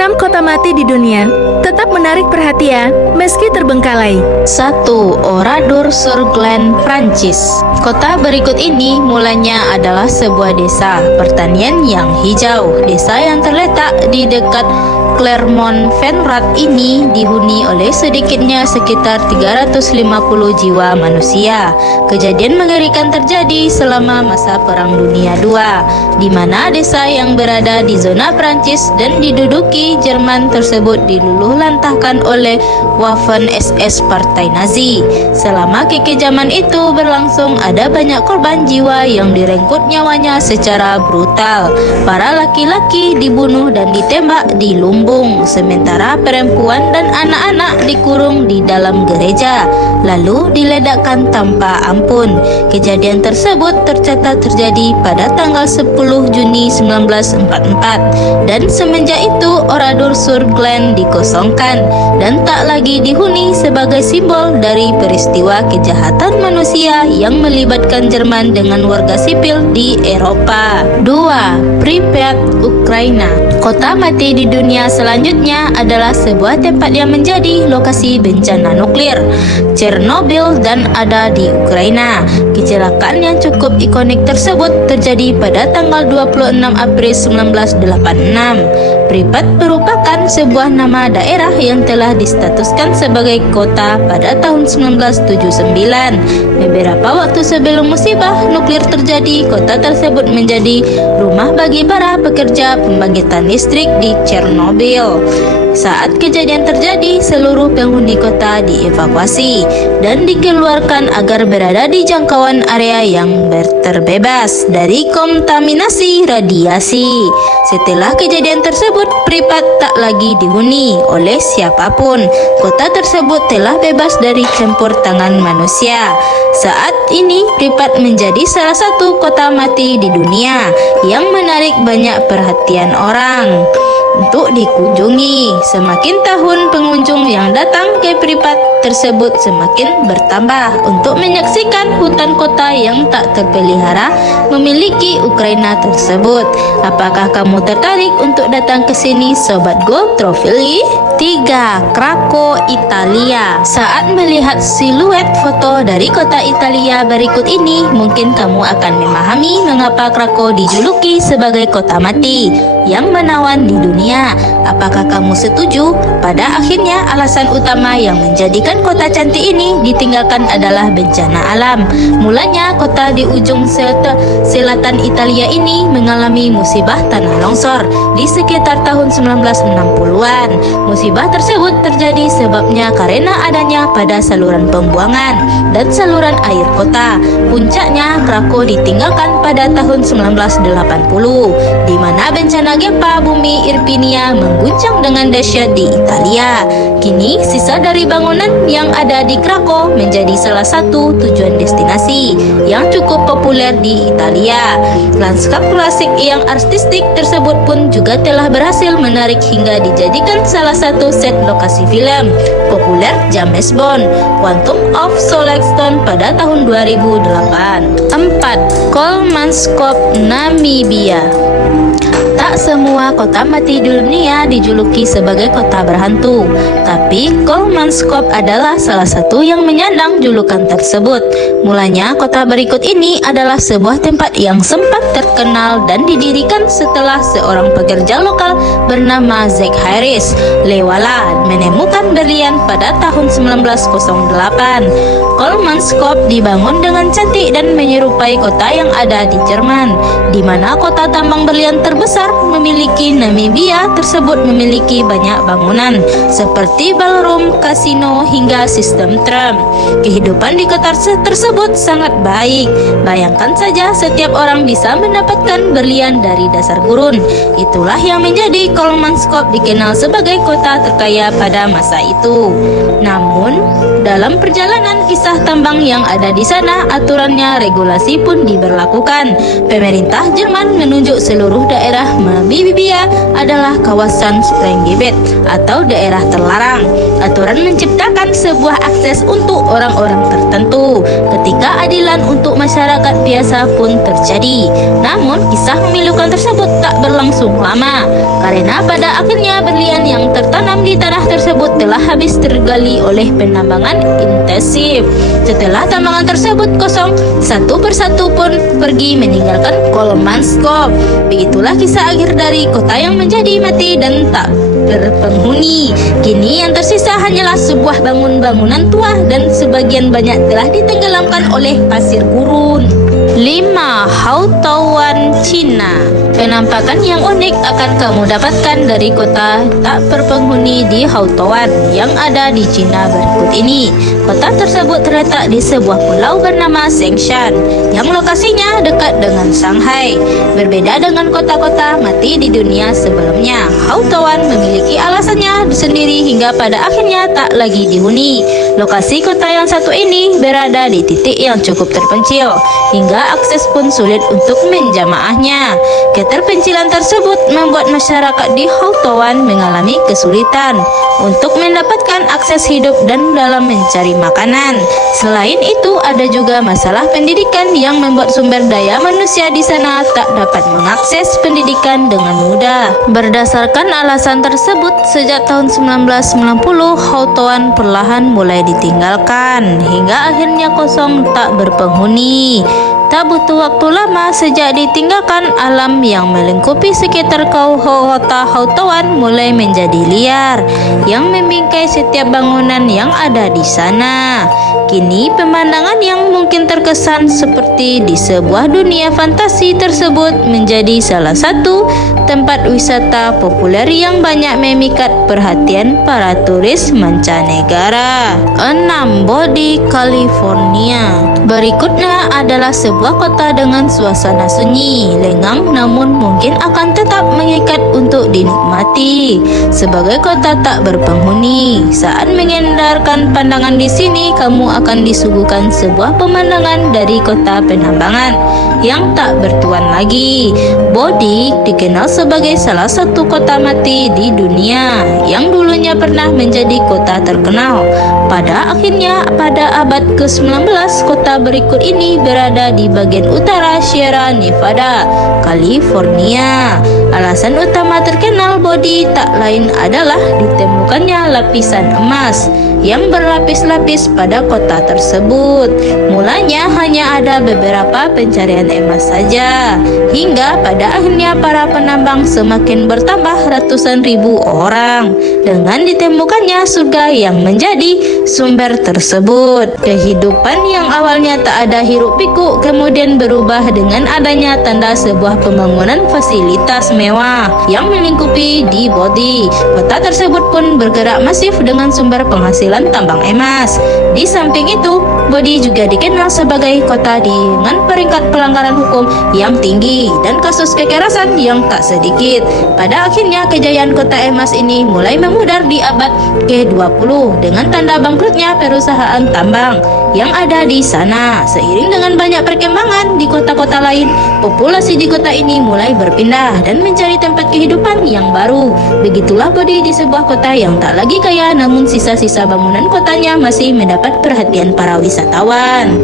6 kota mati di dunia tetap menarik perhatian meski terbengkalai. 1. Oradour-sur-Glane, Prancis. Kota berikut ini mulanya adalah sebuah desa pertanian yang hijau. Desa yang terletak di dekat Clermont-Ferrand ini dihuni oleh sedikitnya sekitar 350 jiwa manusia. Kejadian mengerikan terjadi selama masa Perang Dunia II, di mana desa yang berada di zona Prancis dan diduduki Jerman tersebut diluluhlantahkan oleh Waffen-SS Partai Nazi. Selama kekejaman itu berlangsung, ada banyak korban jiwa yang direnggut nyawanya secara brutal. Para laki-laki dibunuh dan ditembak di lumbung, sementara perempuan dan anak-anak dikurung di dalam gereja, lalu diledakkan tanpa ampun. Kejadian tersebut tercatat terjadi pada tanggal 10 Juni 1944, dan semenjak itu Oradour-sur-Glane dikosongkan dan tak lagi dihuni sebagai simbol dari peristiwa kejahatan manusia yang melibatkan Jerman dengan warga sipil di Eropa. 2. Pripyat, Ukraina. Kota mati di dunia selanjutnya adalah sebuah tempat yang menjadi lokasi bencana nuklir, Chernobyl, dan ada di Ukraina. Kecelakaan yang cukup ikonik tersebut terjadi pada tanggal 26 April 1986. Pripyat merupakan sebuah nama daerah yang telah distatuskan sebagai kota pada tahun 1979. Beberapa waktu sebelum musibah nuklir terjadi, kota tersebut menjadi rumah bagi para pekerja pembangkitan listrik di Chernobyl. Saat kejadian terjadi, seluruh penghuni kota dievakuasi dan dikeluarkan agar berada di jangkauan area yang terbebas dari kontaminasi radiasi. Setelah kejadian tersebut, Pripyat tak lagi dihuni oleh siapapun. Kota tersebut telah bebas dari campur tangan manusia. Saat ini, Pripyat menjadi salah satu kota mati di dunia yang menarik banyak perhatian orang untuk dikunjungi. Semakin tahun pengunjung yang datang ke Pripyat tersebut semakin bertambah untuk menyaksikan hutan kota yang tak terpelihara memiliki Ukraina tersebut. Apakah kamu tertarik untuk datang ke sini, Sobat Go Trophy? 3. Krakow, Italia. Saat melihat siluet foto dari kota Italia berikut ini, mungkin kamu akan memahami mengapa Krakow dijuluki sebagai kota mati yang menawan di dunia. Apakah kamu setuju? Pada akhirnya, alasan utama yang menjadikan kota cantik ini ditinggalkan adalah bencana alam. Mulanya, kota di ujung selatan Italia ini mengalami musibah tanah longsor di sekitar tahun 1960-an. Musibah tersebut terjadi sebabnya karena adanya pada saluran pembuangan dan saluran air kota. Puncaknya, Krakow ditinggalkan pada tahun 1980, di mana bencana gempa bumi Irpinia mengguncang dengan dahsyat di Italia. Kini, sisa dari bangunan yang ada di Krakow menjadi salah satu tujuan destinasi yang cukup populer di Italia. Lanskap klasik yang artistik tersebut pun juga telah berhasil menarik hingga dijadikan salah satu set lokasi film populer James Bond, Quantum of Solace Stone pada tahun 2008. 4. Kolmanskop, Namibia. Tak semua kota mati di dunia dijuluki sebagai kota berhantu, tapi Kolmanskop adalah salah satu yang menyandang julukan tersebut. Mulanya, kota berikut ini adalah sebuah tempat yang sempat terkenal dan didirikan setelah seorang pekerja lokal bernama Zack Harris Lewala menemukan berlian pada tahun 1908. Kolmanskop dibangun dengan cantik dan menyerupai kota yang ada di Jerman, di mana kota tambang berlian terbesar memiliki Namibia tersebut memiliki banyak bangunan seperti ballroom, kasino, hingga sistem tram. Kehidupan di kota tersebut sangat baik. Bayangkan saja setiap orang bisa mendapatkan berlian dari dasar gurun. Itulah yang menjadi Kolmanskop dikenal sebagai kota terkaya pada masa itu. Namun, dalam perjalanan kisah tambang yang ada di sana, aturannya regulasi pun diberlakukan. Pemerintah Jerman menunjuk seluruh daerah Namibia adalah kawasan Springgebet atau daerah terlarang. Aturan menciptakan sebuah akses untuk orang-orang tertentu ketika adilan untuk masyarakat biasa pun terjadi. Namun kisah memilukan tersebut tak berlangsung lama karena pada akhirnya berlian yang tertanam di tanah tersebut telah habis tergali oleh penambangan intensif. Setelah tambangan tersebut kosong, satu persatu pun pergi meninggalkan Kolmanskop. Begitulah kisah akhir dari kota yang menjadi mati dan tak berpenghuni. Kini yang tersisa hanyalah sebuah bangunan tua dan sebagian banyak telah ditenggelamkan oleh pasir gurun. 5. Hautawan, Cina. Penampakan yang unik akan kamu dapatkan dari kota tak berpenghuni di Hautawan yang ada di Cina berikut ini. Kota tersebut terletak di sebuah pulau bernama Sengshan yang lokasinya dekat dengan Shanghai. Berbeda dengan kota-kota mati di dunia sebelumnya, Hautawan memiliki alasannya sendiri hingga pada akhirnya tak lagi dihuni. Lokasi kota yang satu ini berada di titik yang cukup terpencil hingga akses pun sulit untuk menjamaahnya. Keterpencilan tersebut membuat masyarakat di Hautawan mengalami kesulitan untuk mendapatkan akses hidup dan dalam mencari makanan. Selain itu, ada juga masalah pendidikan yang membuat sumber daya manusia di sana tak dapat mengakses pendidikan dengan mudah. Berdasarkan alasan tersebut, sejak tahun 1990, Hautawan perlahan mulai ditinggalkan hingga akhirnya kosong tak berpenghuni. Tak butuh waktu lama sejak ditinggalkan, alam yang melingkupi sekitar kota Hautawan mulai menjadi liar yang membingkai setiap bangunan yang ada di sana. Kini pemandangan yang mungkin terkesan seperti di sebuah dunia fantasi tersebut menjadi salah satu tempat wisata populer yang banyak memikat perhatian para turis mancanegara. 6. Bodie, California. Berikutnya adalah sebuah kota dengan suasana sunyi, lengang namun mungkin akan tetap mengikat untuk dinikmati. Sebagai kota tak berpenghuni, saat mengendarkan pandangan di sini, kamu akan disuguhkan sebuah pemandangan dari kota penambangan yang tak bertuan lagi. Bodie dikenal sebagai salah satu kota mati di dunia yang dulunya pernah menjadi kota terkenal. Pada akhirnya, pada abad ke-19, kota berikut ini berada di bagian utara Sierra Nevada, California. Alasan utama terkenal Bodie tak lain adalah ditemukannya lapisan emas yang berlapis-lapis pada kota tersebut. Mulanya hanya ada beberapa pencarian emas saja, hingga pada akhirnya para penambang semakin bertambah ratusan ribu orang dengan ditemukannya surga yang menjadi sumber tersebut. Kehidupan yang awalnya tak ada hiruk pikuk kemudian berubah dengan adanya tanda sebuah pembangunan fasilitas mewah yang melingkupi di Bodie. Kota tersebut pun bergerak masif dengan sumber penghasilan tambang emas. Di samping itu, Bodie juga dikenal sebagai kota dengan peringkat pelanggaran hukum yang tinggi dan kasus kekerasan yang tak sedikit. Pada akhirnya kejayaan kota emas ini mulai memudar di abad ke-20 dengan tanda bangkrutnya perusahaan tambang yang ada di sana. Seiring dengan banyak perkembangan di kota-kota lain, populasi di kota ini mulai berpindah dan mencari tempat kehidupan yang baru. Begitulah Bodie di sebuah kota yang tak lagi kaya, namun sisa-sisa bangunan kotanya masih mendapat perhatian para wisatawan.